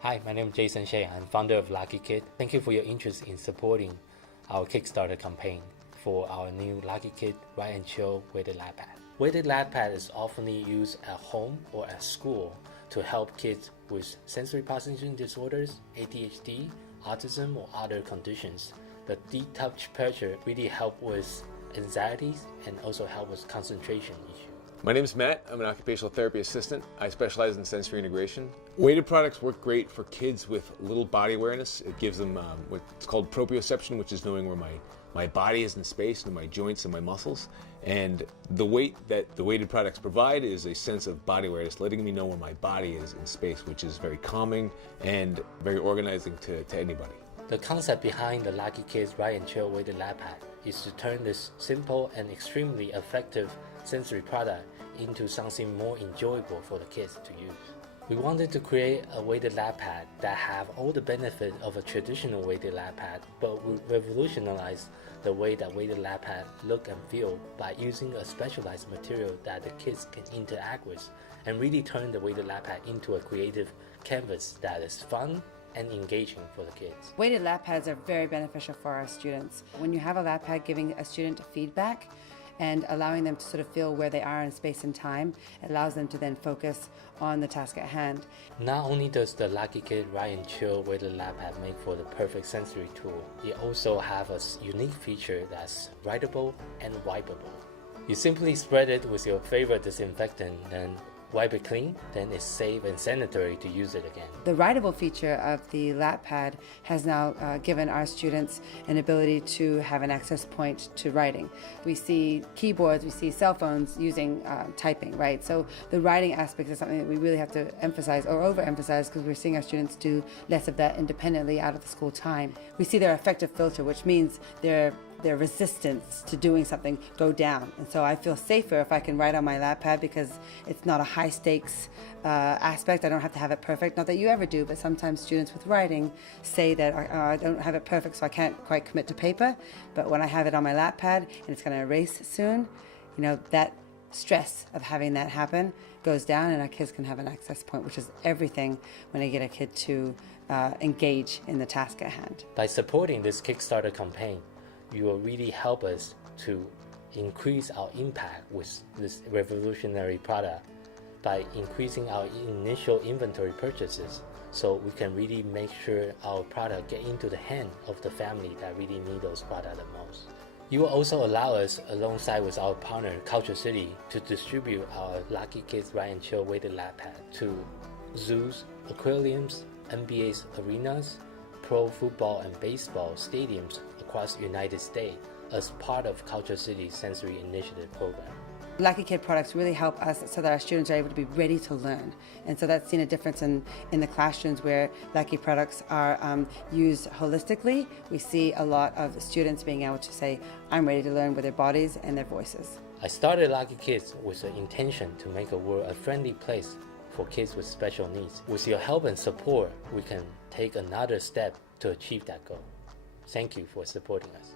Hi, my name is Jason Shea. I'm founder of LakiKid. Thank you for your interest in supporting our Kickstarter campaign for our new LakiKid Write and Chill weighted lap pad. Weighted lap pad is often used at home or at school to help kids with sensory processing disorders, ADHD, autism, or other conditions. The deep touch pressure really help with anxieties and also help with concentration issues. My name is Matt. I'm an occupational therapy assistant. I specialize in sensory integration. Weighted products work great for kids with little body awareness. It gives them what's called proprioception, which is knowing where my body is in space and my joints and my muscles. And the weight that the weighted products provide is a sense of body awareness, letting me know where my body is in space, which is very calming and very organizing to anybody. The concept behind the LakiKid's Write and Chill weighted lap pad is to turn this simple and extremely effective sensory product into something more enjoyable for the kids to use. We wanted to create a weighted lap pad that have all the benefits of a traditional weighted lap pad, but we revolutionize the way that weighted lap pad look and feel by using a specialized material that the kids can interact with and really turn the weighted lap pad into a creative canvas that is fun and engaging for the kids. Weighted lap pads are very beneficial for our students. When you have a lap pad giving a student feedback and allowing them to sort of feel where they are in space and time, it allows them to then focus on the task at hand. Not only does the LakiKid Write and Chill weighted lap pad make for the perfect sensory tool, it also have a unique feature that's writable and wipeable. You simply spread it with your favorite disinfectant and wipe it clean, then it's safe and sanitary to use it again. The writable feature of the lap pad has now given our students an ability to have an access point to writing. We see keyboards, we see cell phones using typing, right? So the writing aspect is something that we really have to emphasize or overemphasize because we're seeing our students do less of that independently out of the school time. We see their affective filter, which means their resistance to doing something go down. And so I feel safer if I can write on my lap pad because it's not a high stakes aspect. I don't have to have it perfect. Not that you ever do, but sometimes students with writing say that I don't have it perfect so I can't quite commit to paper. But when I have it on my lap pad and it's going to erase soon, you know, that stress of having that happen goes down and our kids can have an access point, which is everything when I get a kid to engage in the task at hand. By supporting this Kickstarter campaign, you will really help us to increase our impact with this revolutionary product by increasing our initial inventory purchases so we can really make sure our product get into the hand of the family that really need those products the most. You will also allow us, alongside with our partner Culture City, to distribute our LakiKid's Write and Chill weighted lap pad to zoos, aquariums, NBA's arenas, pro football and baseball stadiums across the United States as part of Culture City's Sensory Initiative program. LakiKid products really help us so that our students are able to be ready to learn. And so that's seen a difference in the classrooms where Laki products are used holistically. We see a lot of students being able to say, I'm ready to learn with their bodies and their voices. I started LakiKids with the intention to make the world a friendly place for kids with special needs. With your help and support, we can take another step to achieve that goal. Thank you for supporting us.